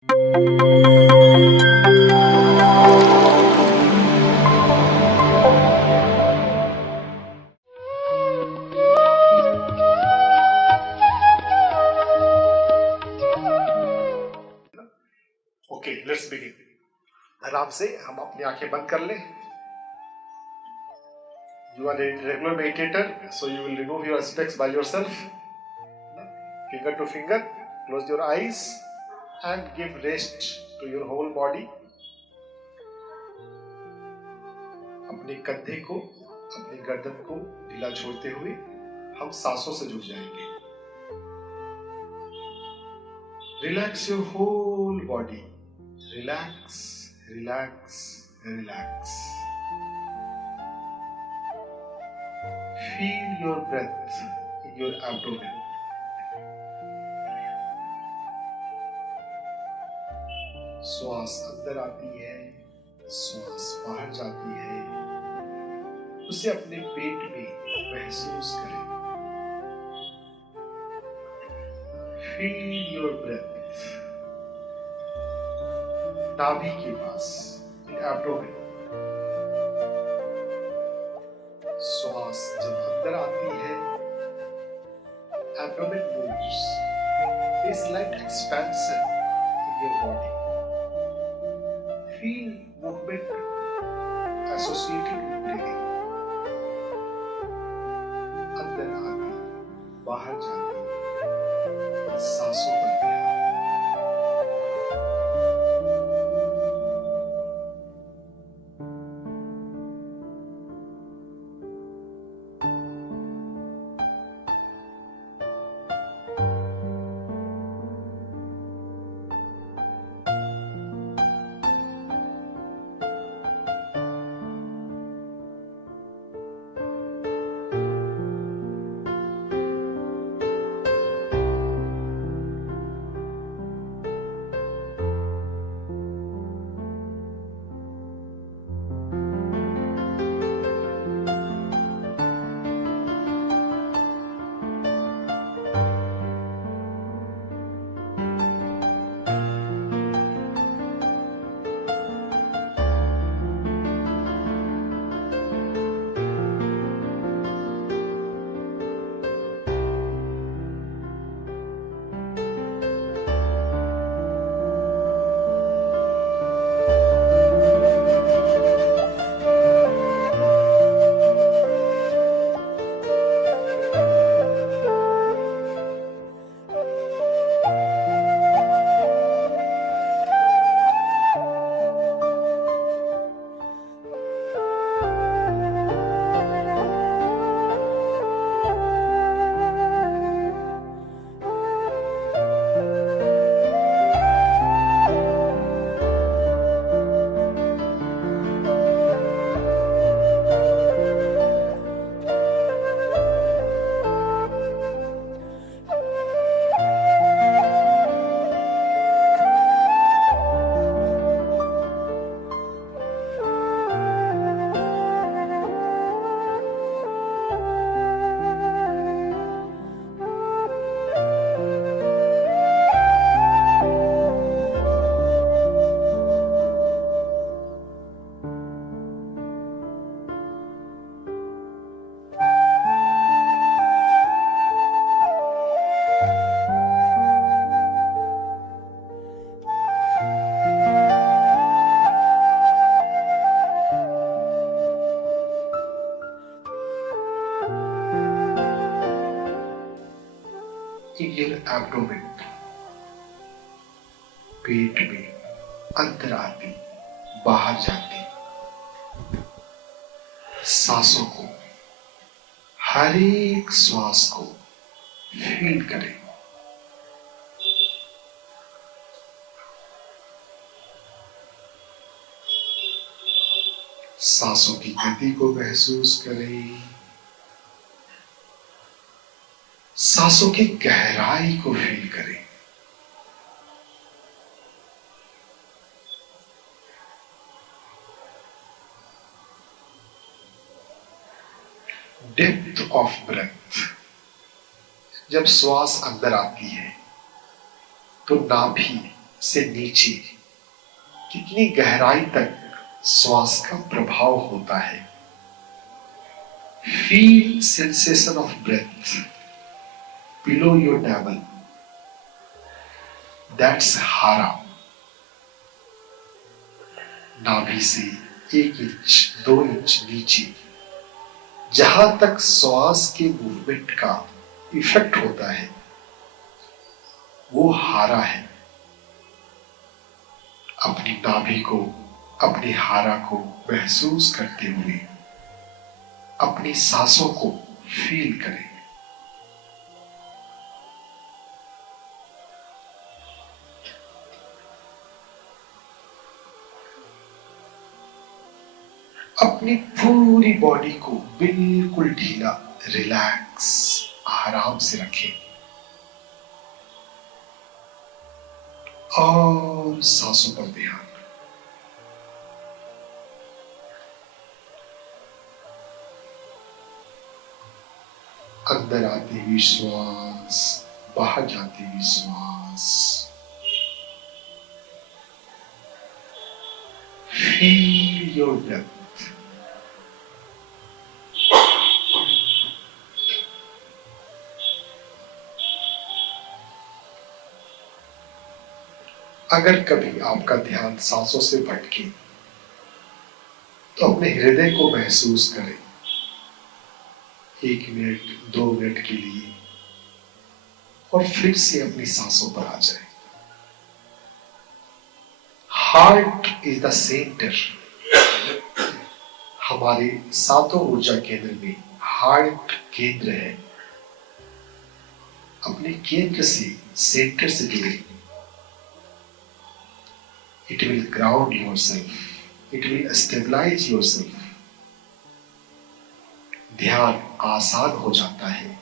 Okay, let's begin. आराम से हम अपनी आंखें बंद कर लें। You are a regular meditator, so you will remove your specs by yourself. Finger to finger, close your eyes and give rest to your whole body. अपने कंधे को, अपनी गर्दन को ढीला छोड़ते हुए हम सांसों से जुड़ जाएंगे। Relax your whole body. Relax, relax, relax. Feel your breath in your abdomen. श्वास अंदर आती है, श्वास बाहर जाती है, उसे अपने पेट में महसूस करें। Feel your breath. नाभि के पास, in abdomen. श्वास जब अंदर आती है, abdomen moves. A slight expansion in your body. Feel movement associated with breathing. अंदर आती, बाहर जाती, सांसों पर ध्यान। In your abdomen, पेट में अंदर आती, बाहर जाती सांसों को, हर एक श्वास को फील करें। सांसों की गति को महसूस करें, सांसों की गहराई को फील करें। Depth of breath. जब श्वास अंदर आती है तो नाभि से नीचे कितनी गहराई तक श्वास का प्रभाव होता है। Feel sensation of breath below your navel, that's hara. नाभि से 1 इंच 2 इंच नीचे जहां तक श्वास के मूवमेंट का इफेक्ट होता है वो हारा है। अपनी नाभि को, अपनी हारा को महसूस करते हुए अपनी सांसों को फील करें। अपनी पूरी बॉडी को बिल्कुल ढीला, रिलैक्स, आराम से रखें और सांसों पर ध्यान। अंदर आती हुई श्वास, बाहर जाती हुई श्वास। Feel your breath. अगर कभी आपका ध्यान सांसों से भटके तो अपने हृदय को महसूस करें 1 मिनट 2 मिनट के लिए और फिर से अपनी सांसों पर आ जाए। Heart is the centre. हमारे 7 ऊर्जा केंद्र में हार्ट केंद्र है। अपने केंद्र से, सेंटर से जुड़े। It will ground yourself. It will stabilize yourself. ध्यान आसान हो जाता है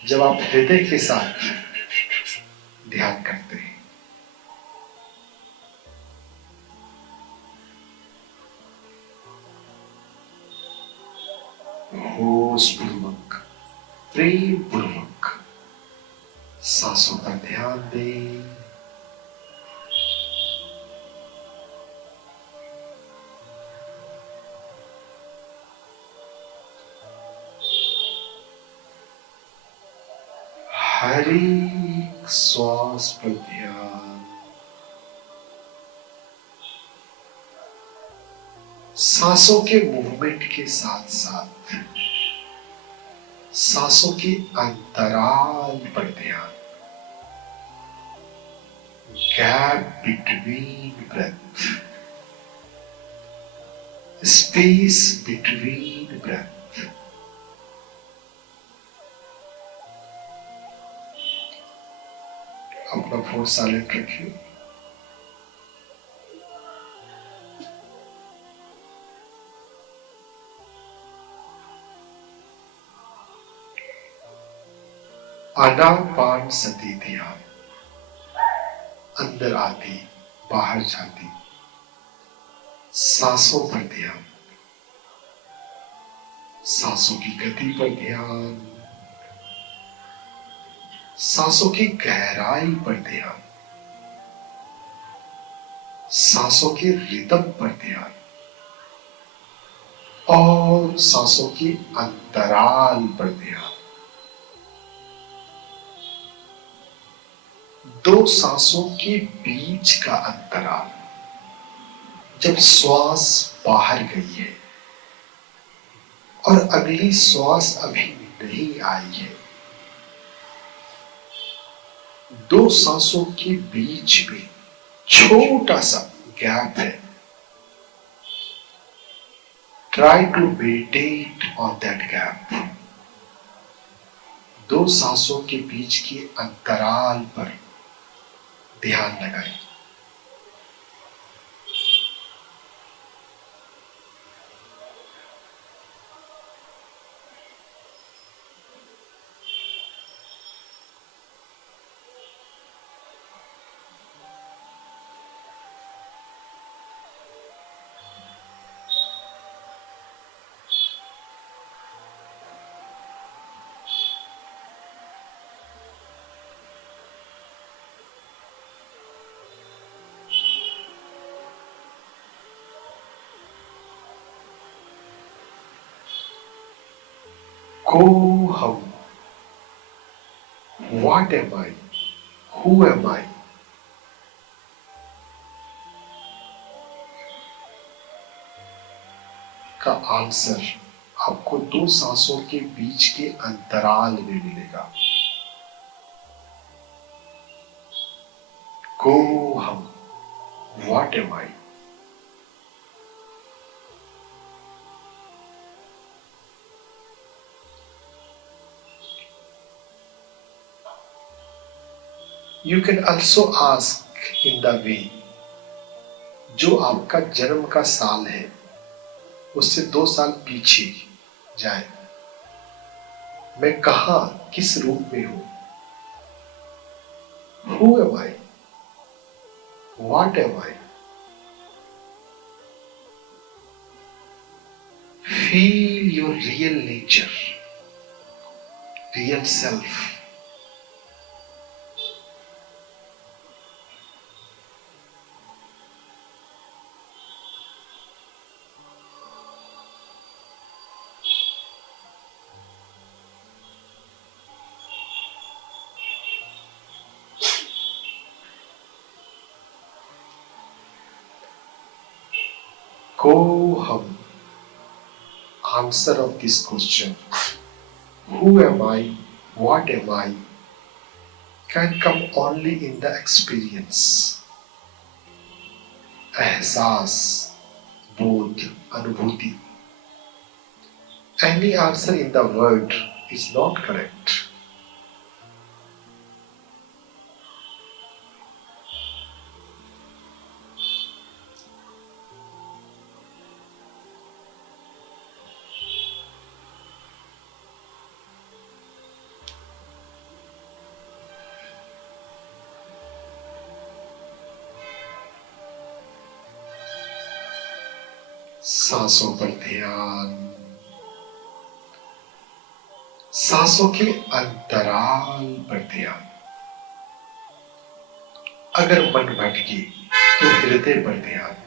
जब आप हृदय के साथ ध्यान करते हैं। होश पूर्वक, प्रेम पूर्वक सांसों पर ध्यान दें। हर एक श्वास पर ध्यान। सांसों के मूवमेंट के साथ साथ सांसों के अंतराल पर ध्यान। Gap between breath, space between breath. अपना फोन साइलेंट रखिए। आनापान सती ध्यान। अंदर आती, बाहर जाती सांसों पर ध्यान। सांसों की गति पर ध्यान, सांसों की गहराई पर ध्यान, सांसों के रिदम पर ध्यान और सांसों के अंतराल पर ध्यान। 2 सांसों के बीच का अंतराल, जब श्वास बाहर गई है और अगली श्वास अभी नहीं आई है, 2 सांसों के बीच में छोटा सा गैप है। Try to meditate on that gap. 2 सांसों के बीच के अंतराल पर ध्यान लगाएं। को हम, what am I, who am I. का आंसर आपको दो सांसों के बीच के अंतराल में मिलेगा। को हम, what am I. You can also ask in the way, जो आपका जन्म का साल है उससे 2 साल पीछे जाए। मैं कहा, किस रूप में हूं। Who am I, what am I. Feel your real nature, real self. को हम, answer of this question, who am I, what am I, can come only in the experience, एहसास, बोध, अनुभूति। Any answer in the word is not correct. सांसों पर ध्यान, सांसों के अंतराल पर ध्यान। अगर मन भटके तो हृदय पर ध्यान।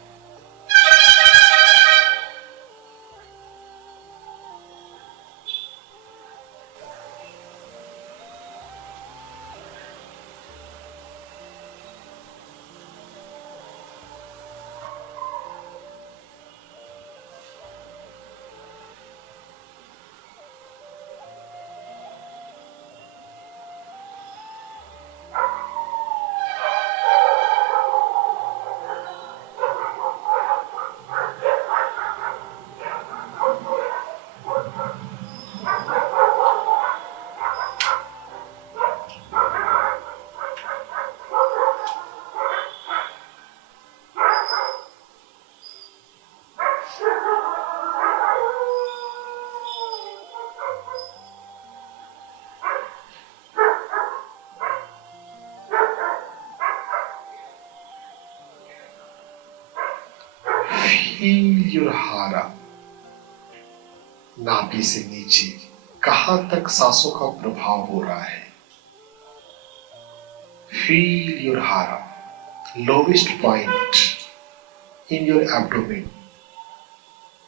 Feel your hara, नाभि से नीचे कहां तक सांसों का प्रभाव हो रहा है। Feel your hara, lowest point in your abdomen,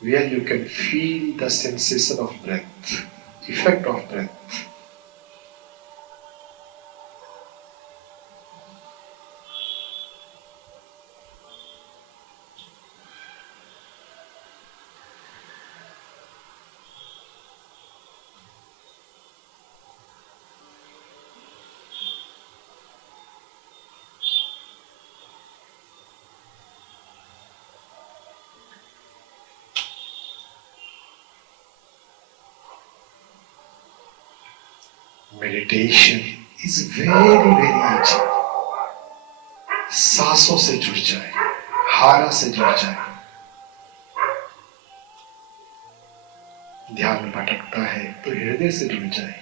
where you can feel the sensation of breath, effect of breath. Meditation is very easy. सांसों से जुड़ जाए, हारा से जुड़ जाए। ध्यान भटकता है तो हृदय से जुड़ जाए।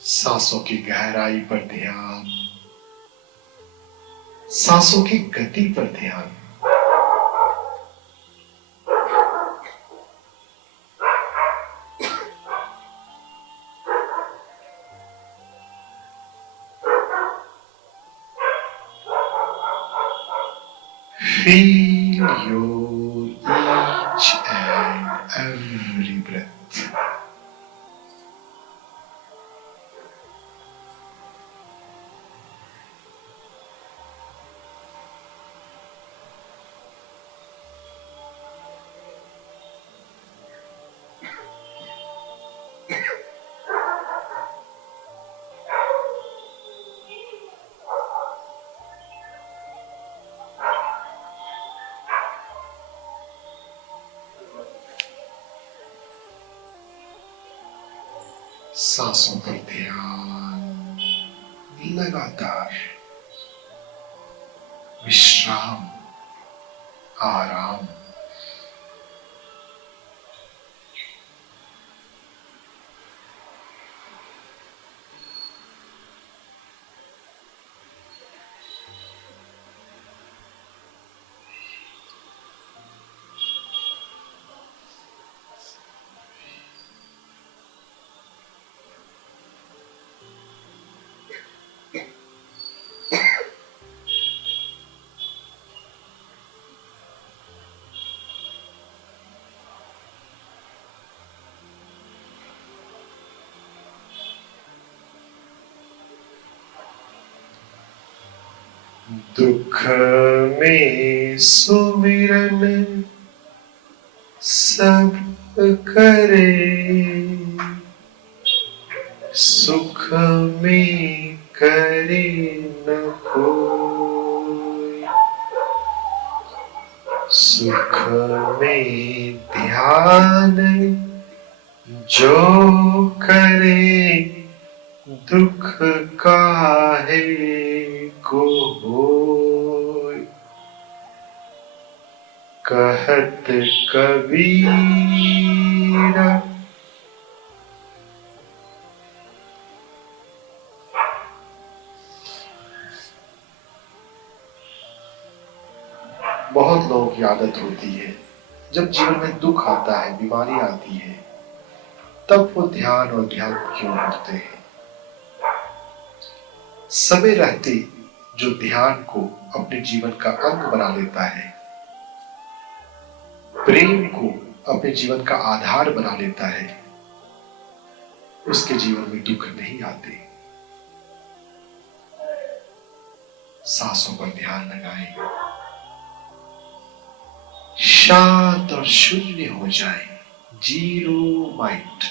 सांसों की गहराई पर ध्यान, सांसों की गति पर ध्यान। Feel your each and every breath. सांसों पर ध्यान, लगातार विश्राम, आराम। दुख में सुमिरन सब करे, सुख में करे न कोई। सुख में ध्यान जो करे, दुख काहे को होय। कहत कबीर बहुत लोगों की आदत होती है, जब जीवन में दुख आता है, बीमारी आती है, तब वो ध्यान और ध्यान क्यों करते हैं। समय रहते जो ध्यान को अपने जीवन का अंग बना लेता है, प्रेम को अपने जीवन का आधार बना लेता है, उसके जीवन में दुख नहीं आते। सांसों पर ध्यान लगाएं, शांत और शून्य हो जाए, जीरो माइंड।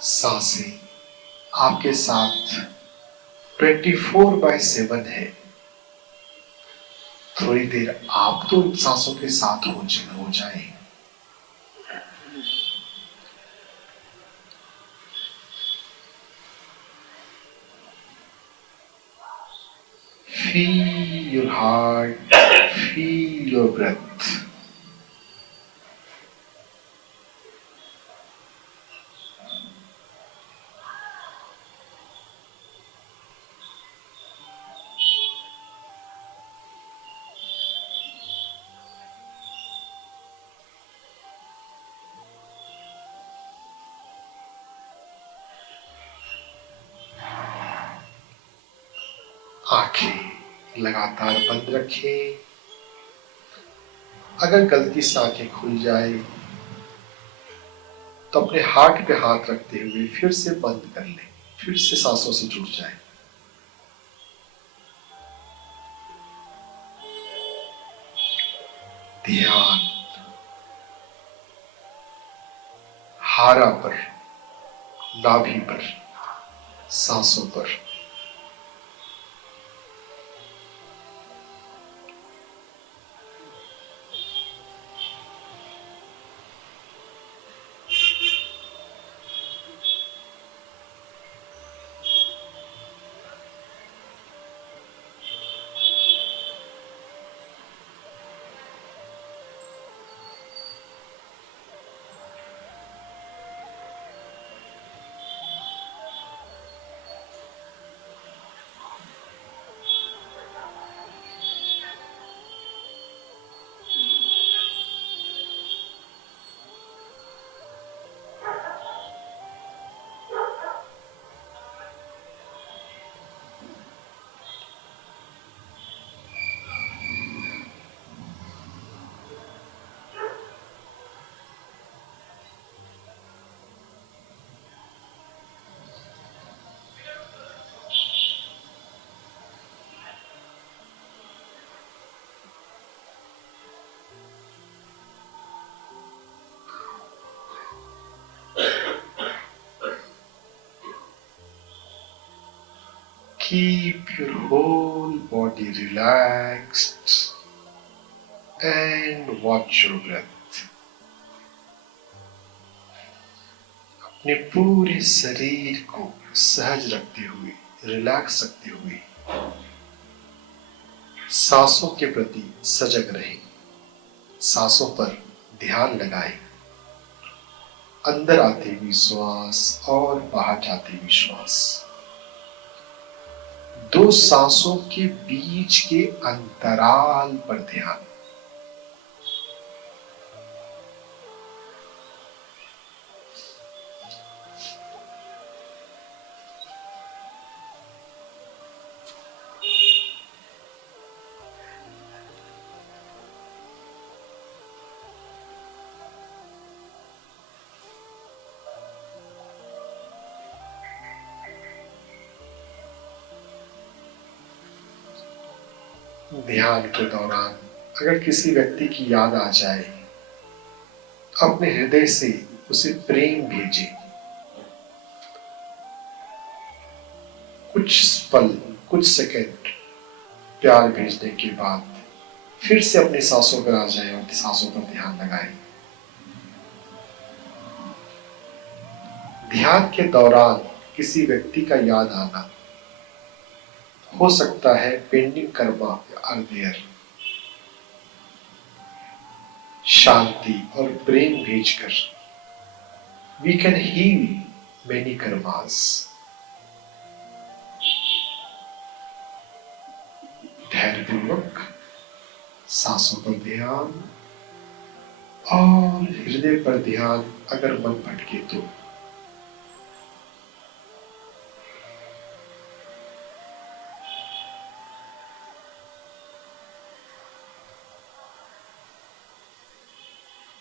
सांसें आपके साथ 24/7 है। थोड़ी देर आप तो इन सांसों के साथ हो जाए। Feel your heart, feel your breath. आंखें लगातार बंद रखें। अगर गलती से आंखें खुल जाए तो अपने हार्ट पे हाथ रखते हुए फिर से बंद कर लें, फिर से सांसों से जुड़ जाए। ध्यान हारा पर, नाभि पर, सांसों पर। Keep your whole body relaxed and watch your breath. अपने पूरे शरीर को सहज रखते हुए, रिलैक्स रखते हुए सांसों के प्रति सजग रहें। सांसों पर ध्यान लगाएं। अंदर आते हुए श्वास और बाहर जाते हुए श्वास। दो सांसों के बीच के अंतराल पर ध्यान। ध्यान के दौरान अगर किसी व्यक्ति की याद आ जाए, अपने हृदय से उसे प्रेम भेजें। कुछ पल, कुछ सेकंड प्यार भेजने के बाद फिर से अपनी सांसों पर आ जाए और सांसों पर ध्यान लगाएं। ध्यान के दौरान किसी व्यक्ति का याद आना हो सकता है पेंडिंग कर्मा या अर्देयर। शांति और प्रेम भेजकर we can heal many karmas. धैर्यपूर्वक सांसों पर ध्यान और हृदय पर ध्यान। अगर मन भटके तो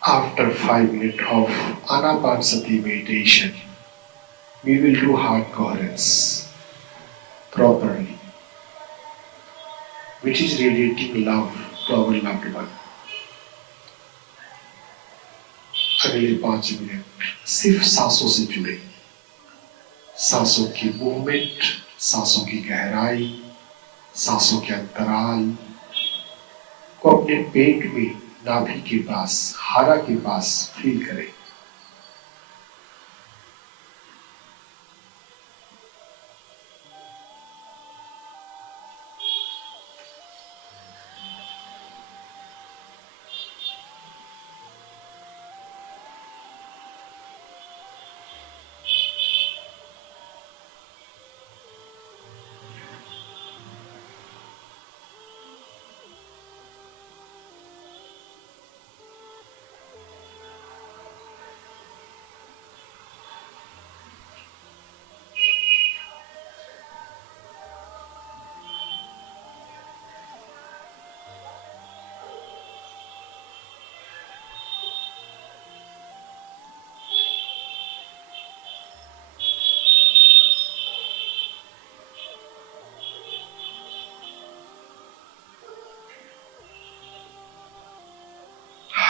after 5 minutes of Anapanasati meditation, we will do heart coherence properly, which is radiating love to our loved one. अगले 5 मिनट सिर्फ सांसों से जुड़े। सांसों की मूवमेंट, सांसों की गहराई, सांसों के अंतराल को अपने पेट में, नाभि के पास, हारा के पास फील करें।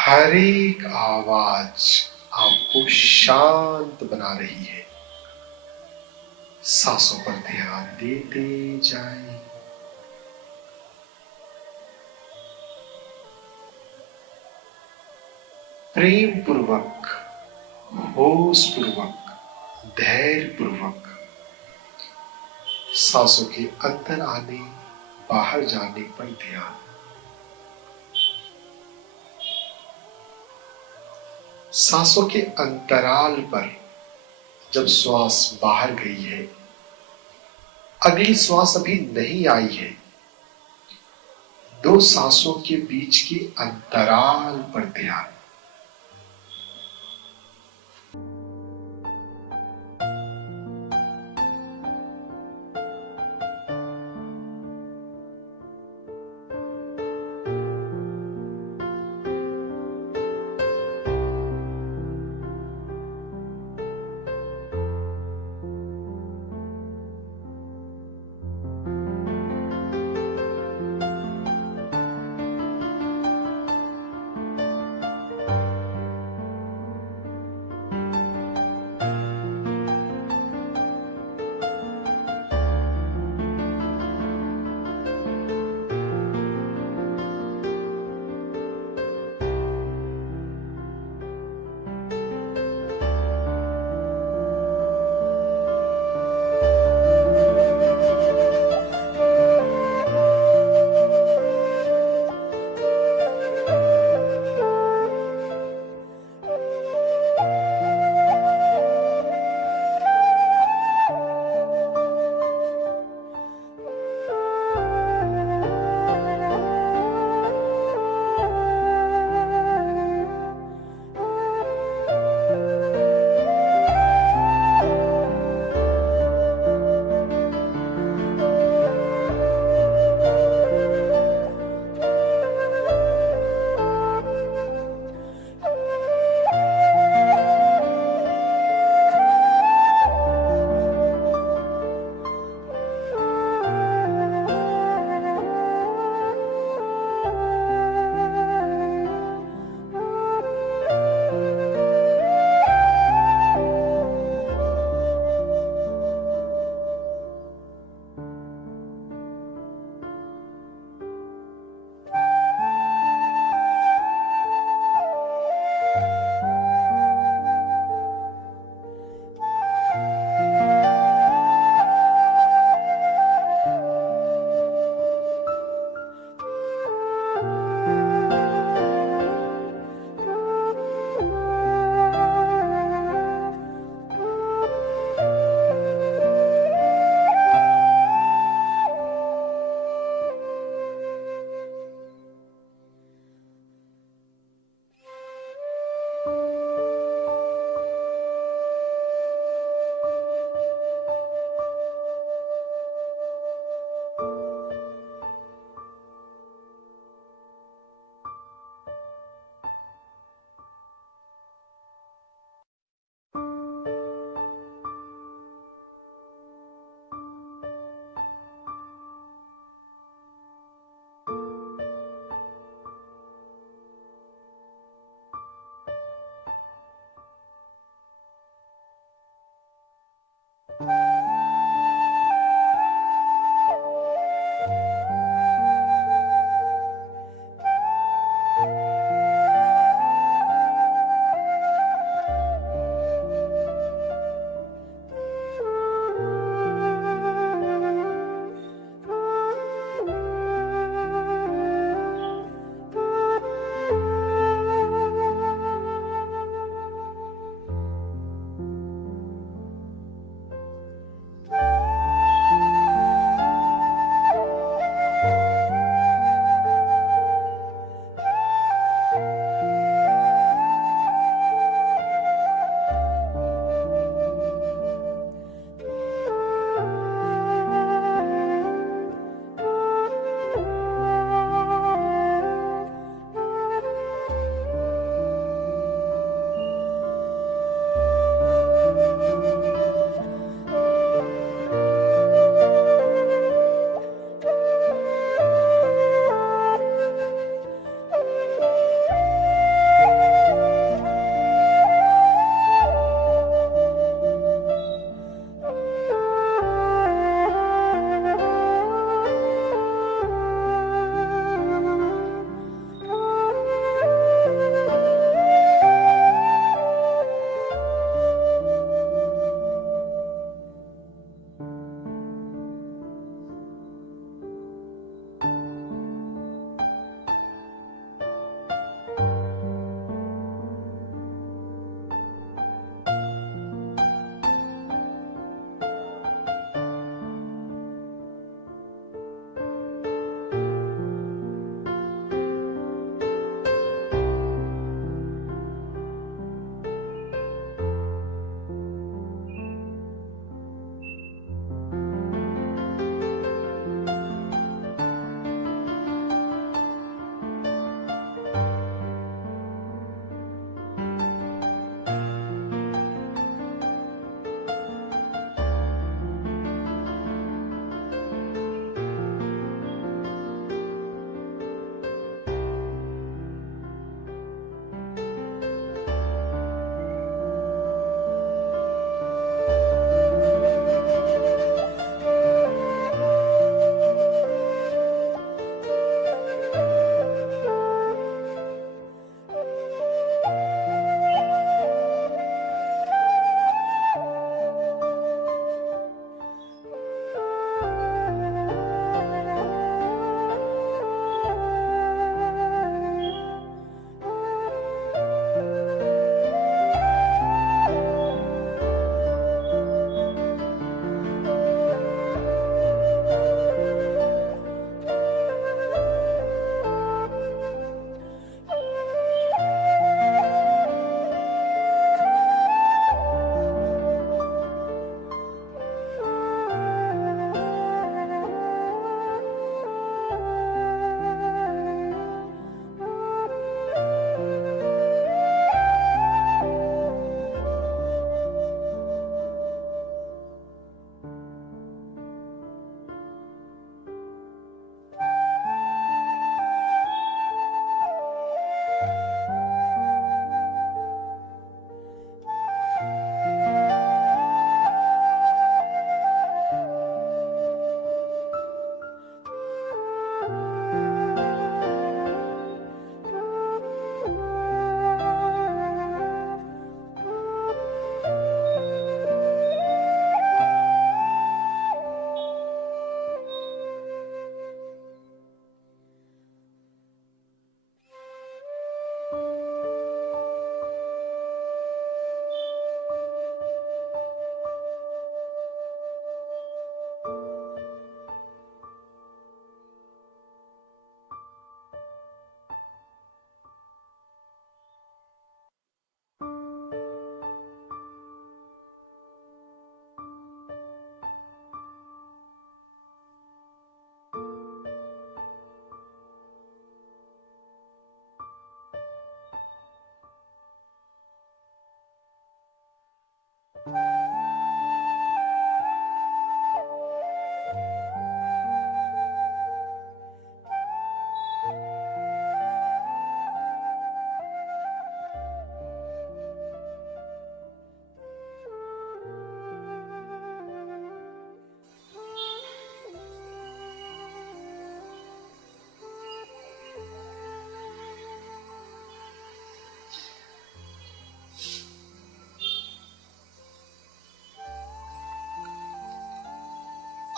हर एक आवाज आपको शांत बना रही है। सांसों पर ध्यान देते जाएं। प्रेम पूर्वक, होश पूर्वक, धैर्य पूर्वक सांसों के अंदर आने, बाहर जाने पर ध्यान। सांसों के अंतराल पर जब श्वास बाहर गई है, अगली श्वास अभी नहीं आई है, दो सांसों के बीच के अंतराल पर ध्यान।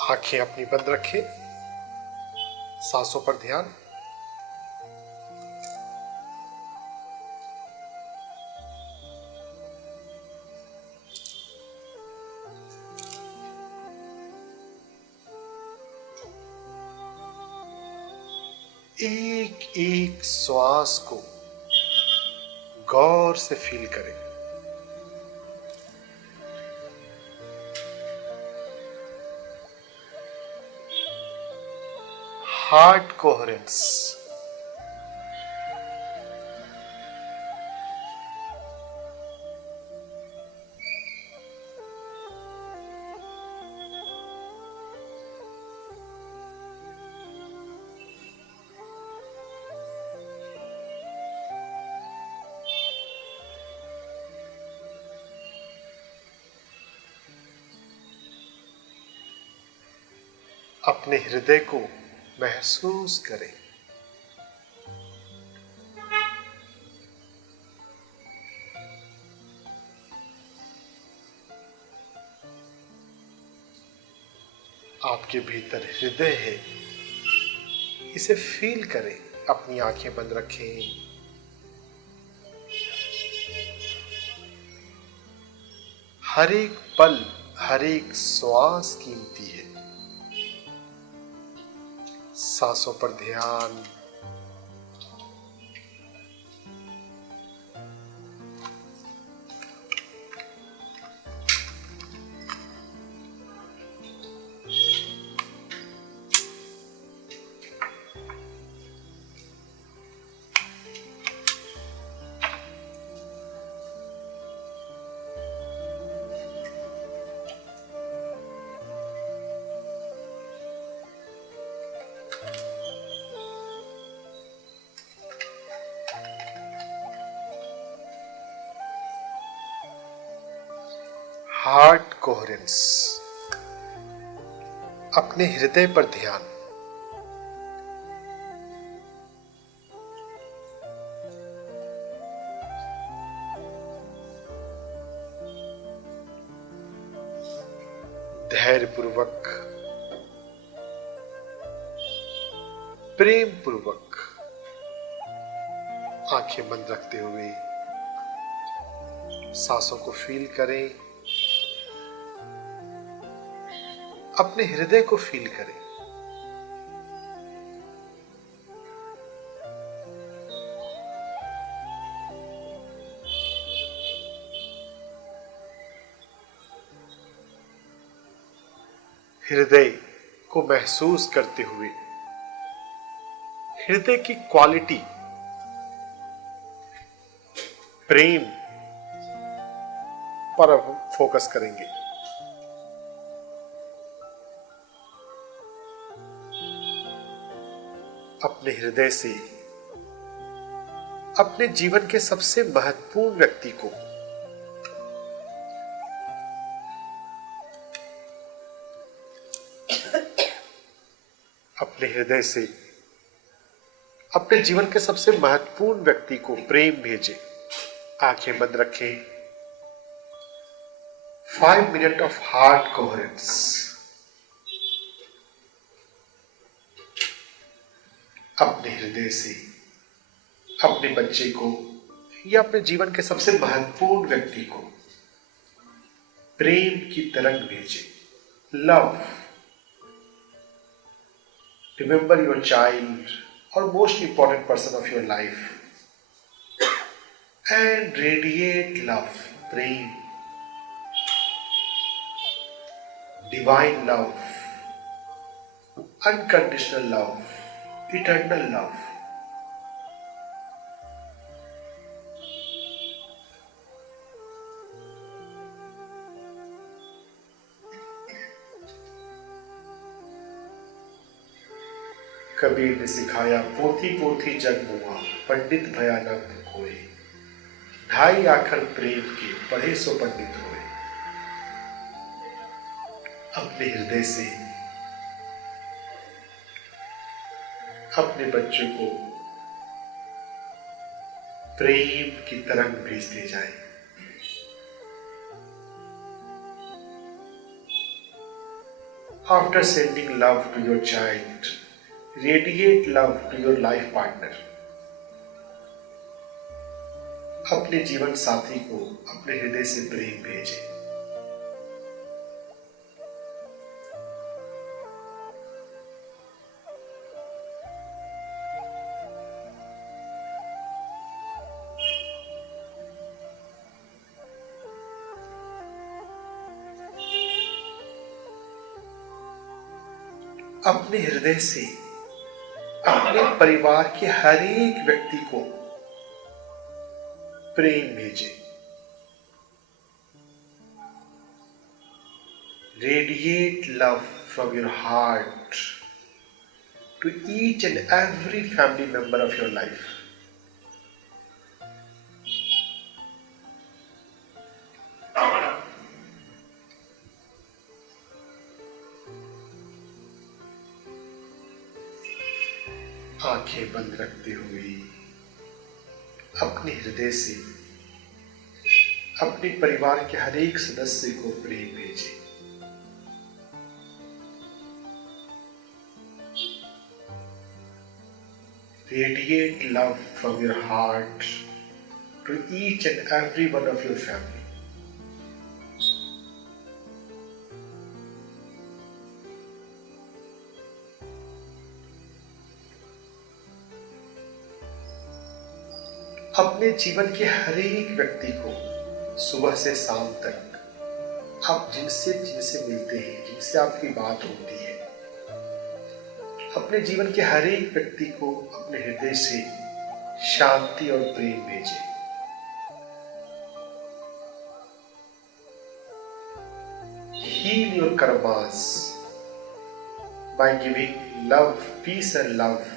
आंखें अपनी बंद रखें, सांसों पर ध्यान। एक एक श्वास को गौर से फील करें। हार्ट कोहेरेंस, अपने हृदय को महसूस करें। आपके भीतर हृदय है, इसे फील करें। अपनी आंखें बंद रखें। हर एक पल, हर एक श्वास कीमती है। सांसों पर ध्यान। हार्ट कोहेरेंस, अपने हृदय पर ध्यान। धैर्यपूर्वक, प्रेम पूर्वक आंखें बंद रखते हुए सांसों को फील करें। अपने हृदय को फील करें। हृदय को महसूस करते हुए हृदय की क्वालिटी, प्रेम पर अब हम फोकस करेंगे। अपने हृदय से अपने जीवन के सबसे महत्वपूर्ण व्यक्ति को अपने हृदय से अपने जीवन के सबसे महत्वपूर्ण व्यक्ति को प्रेम भेजें। आंखें बंद रखें। 5 मिनट ऑफ हार्ट कोहेरेंस। अपने हृदय से अपने बच्चे को या अपने जीवन के सबसे महत्वपूर्ण व्यक्ति को प्रेम की तरंग भेजे। लव, रिमेंबर योर चाइल्ड और most important person of your life and radiate love, Prem, divine love, unconditional love, eternal love. Kabir ने सिखाया, पोथी पोथी जग मुआ, पंडित भयानक होए, ढाई आखर प्रेम के पढ़े सो पंडित होए। अपने हृदय से अपने बच्चों को प्रेम की तरंग भेजते जाए। After sending love to your child, radiate love to your life partner. अपने जीवन साथी को अपने हृदय से प्रेम भेजें। अपने हृदय से अपने परिवार के हर एक व्यक्ति को प्रेम भेजे। Radiate love from your heart to each and every family member of your life. आंखें बंद रखते हुए अपने हृदय से अपने परिवार के हर एक सदस्य को प्रेम भेजें। Radiate love from your heart to each and every one of your family. अपने जीवन के हर एक व्यक्ति को सुबह से शाम तक आप जिनसे जिनसे मिलते हैं, जिनसे आपकी बात होती है, अपने जीवन के हर एक व्यक्ति को अपने हृदय से शांति और प्रेम भेजें। Heal your karmas by giving love, peace and love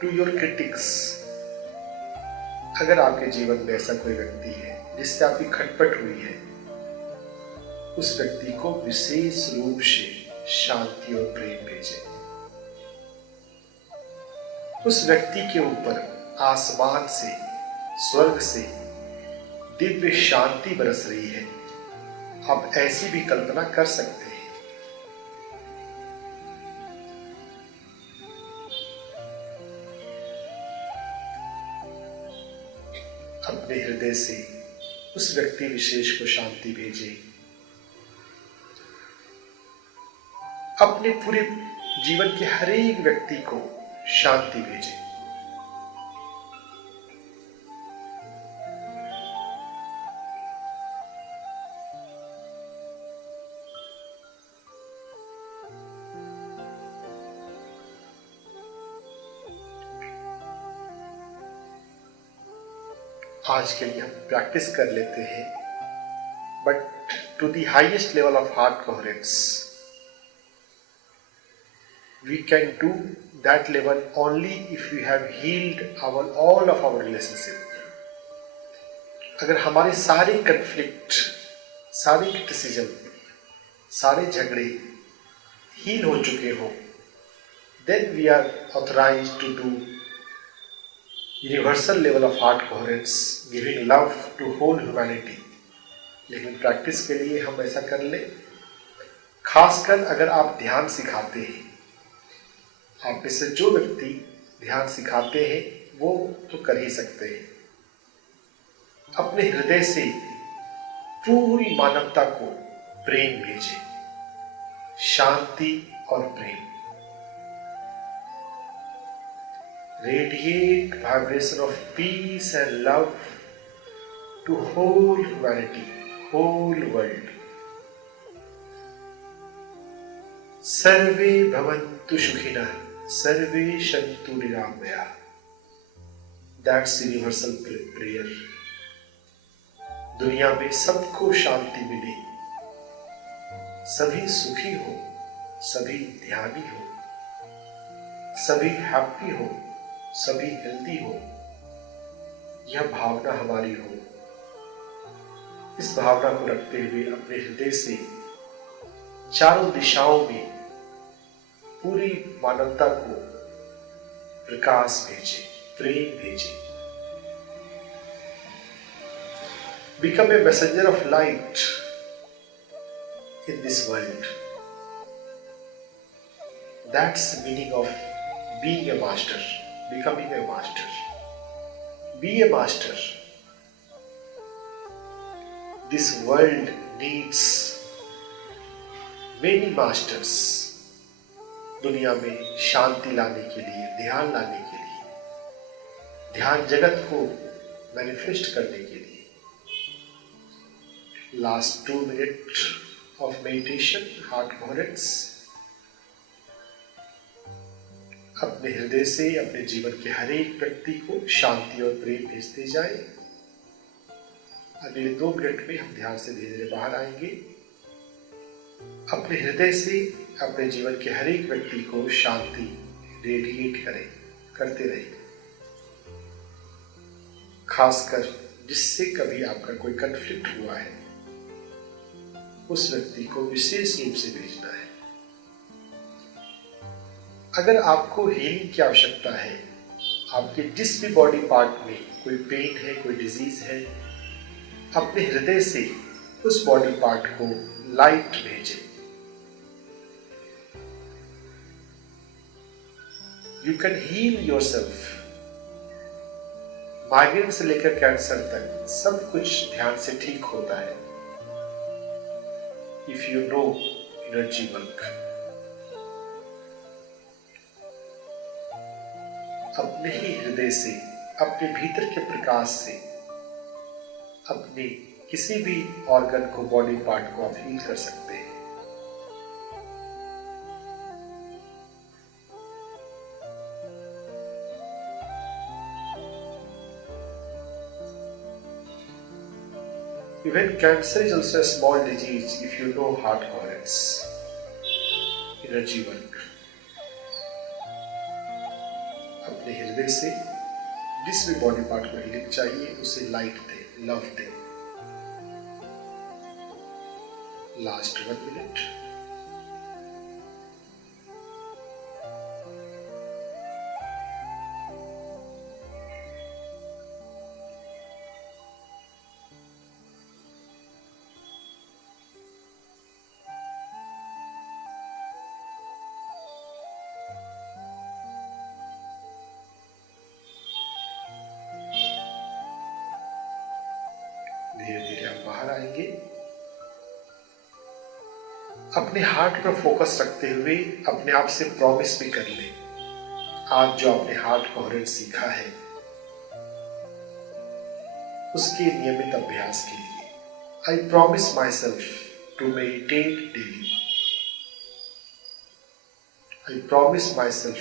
to your critics. अगर आपके जीवन में ऐसा कोई व्यक्ति है जिससे आपकी खटपट हुई है, उस व्यक्ति को विशेष रूप से शांति और प्रेम भेजें। उस व्यक्ति के ऊपर आसमान से, स्वर्ग से दिव्य शांति बरस रही है। आप ऐसी भी कल्पना कर सकते हैं। अपने हृदय से उस व्यक्ति विशेष को शांति भेजें। अपने पूरे जीवन के हर एक व्यक्ति को शांति भेजें। आज के लिए हम प्रैक्टिस कर लेते हैं, but to the highest level of heart coherence we can do that level only if we have healed all of our relationship. अगर हमारे सारे कन्फ्लिक्ट, सारे क्रिटिसिज्म, सारे झगड़े हील हो चुके हो, then we are authorized to do universal level of heart coherence, giving love to whole humanity. लेकिन प्रैक्टिस के लिए हम ऐसा कर ले, खासकर अगर आप ध्यान सिखाते हैं, आप में से जो व्यक्ति ध्यान सिखाते हैं वो तो कर ही सकते हैं। अपने हृदय से पूरी मानवता को प्रेम भेजें, शांति और प्रेम। Radiate vibration of peace and love to whole humanity, whole world. सर्वे भवन्तु सुखिनः, सर्वे सन्तु निरामयाः। That's universal prayer. दुनिया में सबको शांति मिले, सभी सुखी हो, सभी ध्यानी हो, सभी हैप्पी हो, सभी हेल्दी हो, यह भावना हमारी हो। इस भावना को रखते हुए अपने हृदय से चारों दिशाओं में पूरी मानवता को प्रकाश भेजे, प्रेम भेजे। Become a messenger of light in this world. That's the meaning of being a master, becoming a master. Be a master. This world needs many masters. दुनिया में शांति लाने के लिए, ध्यान लाने के लिए, ध्यान जगत को मैनिफेस्ट करने के लिए। Last 2 minutes of meditation, heart coherence. अपने हृदय से अपने जीवन के हर एक व्यक्ति को शांति और प्रेम भेजते जाए। अगले 2 मिनट में हम ध्यान से धीरे धीरे बाहर आएंगे। अपने हृदय से अपने जीवन के हर एक व्यक्ति को शांति रेडिएट करें, करते रहें। खासकर जिससे कभी आपका कोई कन्फ्लिक्ट हुआ है, उस व्यक्ति को विशेष रूप से भेजना है। अगर आपको हीलिंग की आवश्यकता है, आपके जिस भी बॉडी पार्ट में कोई पेन है, कोई डिजीज है, अपने हृदय से उस बॉडी पार्ट को लाइट भेजें। You can heal yourself. Migraine से लेकर कैंसर तक सब कुछ ध्यान से ठीक होता है। If you know energy work. अपने ही हृदय से, अपने भीतर के प्रकाश से अपने किसी भी ऑर्गन को, बॉडी पार्ट को आप हील कर सकते हैं। Even cancer is also a small disease if you know heart coherence, energy work. अपने हृदय से जिस भी बॉडी पार्ट को हीलिंग चाहिए उसे लाइट दे, लव दे। लास्ट 1 मिनट। धीरे धीरे आप बाहर आएंगे। अपने हार्ट पर फोकस रखते हुए अपने आप से प्रॉमिस भी कर ले, आज जो आपने हार्ट कोहेरेंस सीखा है उसके नियमित अभ्यास के लिए। I promise myself to meditate daily. I promise myself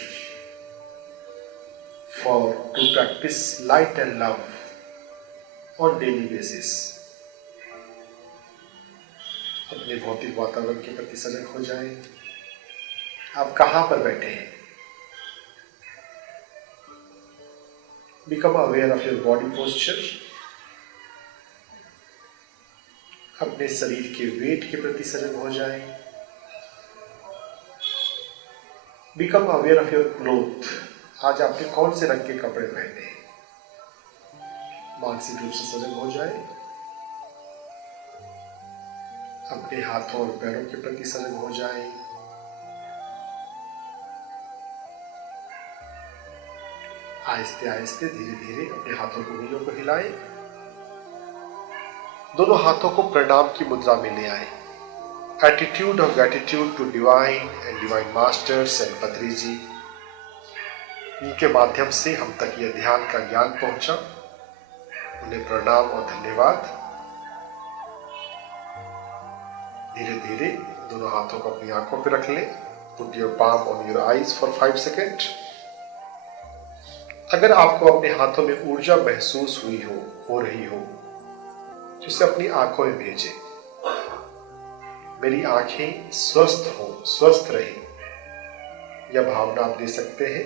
for to practice light and love on daily basis। अपने भौतिक वातावरण के प्रति सजग हो जाएं। आप कहां पर बैठे हैं? Become aware of your body posture। अपने शरीर के वेट के प्रति सजग हो जाएं। Become aware of your cloth। आज आपने कौन से रंग के कपड़े पहने हैं? मानसिक रूप से सजग हो जाए। अपने हाथों और पैरों के प्रति सजग हो जाए। आहिस्ते आहिस्ते धीरे धीरे अपने हाथों की उंगलियों को हिलाएं। दोनों हाथों को प्रणाम की मुद्रा में ले आए। Attitude of gratitude to divine and divine masters and Patri ji, इनके माध्यम से हम तक यह ध्यान का ज्ञान पहुंचा। उन्हें प्रणाम और धन्यवाद। धीरे धीरे दोनों हाथों को अपनी आंखों पर रख लें। Put your palm on your eyes for 5 second. अगर आपको अपने हाथों में ऊर्जा महसूस हो रही हो तो उसे अपनी आंखों में भेजें। मेरी आंखें स्वस्थ रहे, यह भावना आप दे सकते हैं।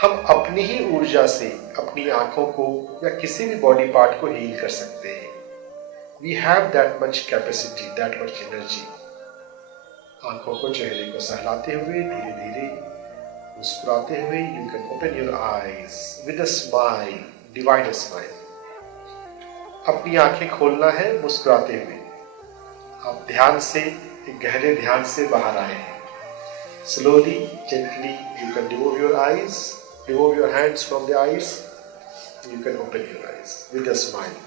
हम अपनी ही ऊर्जा से अपनी आंखों को या किसी भी बॉडी पार्ट को हील कर सकते हैं। We have that much capacity, that much energy. आंखों को, चेहरे को सहलाते हुए धीरे धीरे मुस्कुराते हुए you can open your eyes with a smile, divine smile. अपनी आंखें खोलना है मुस्कुराते हुए। आप ध्यान से, एक गहरे ध्यान से बाहर आए हैं। Slowly, gently, you can remove your eyes, remove your hands from the eyes. You can open your eyes with a smile,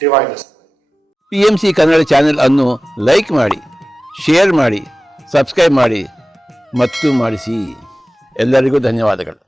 divine smile. PMC Kannada channel ಅನ್ನು ಲೈಕ್ ಮಾಡಿ, ಶೇರ್ ಮಾಡಿ, ಸಬ್ಸ್ಕ್ರೈಬ್ ಮಾಡಿ ಮತ್ತು ಮಾಡಿಸಿ. ಎಲ್ಲರಿಗೂ ಧನ್ಯವಾದಗಳು.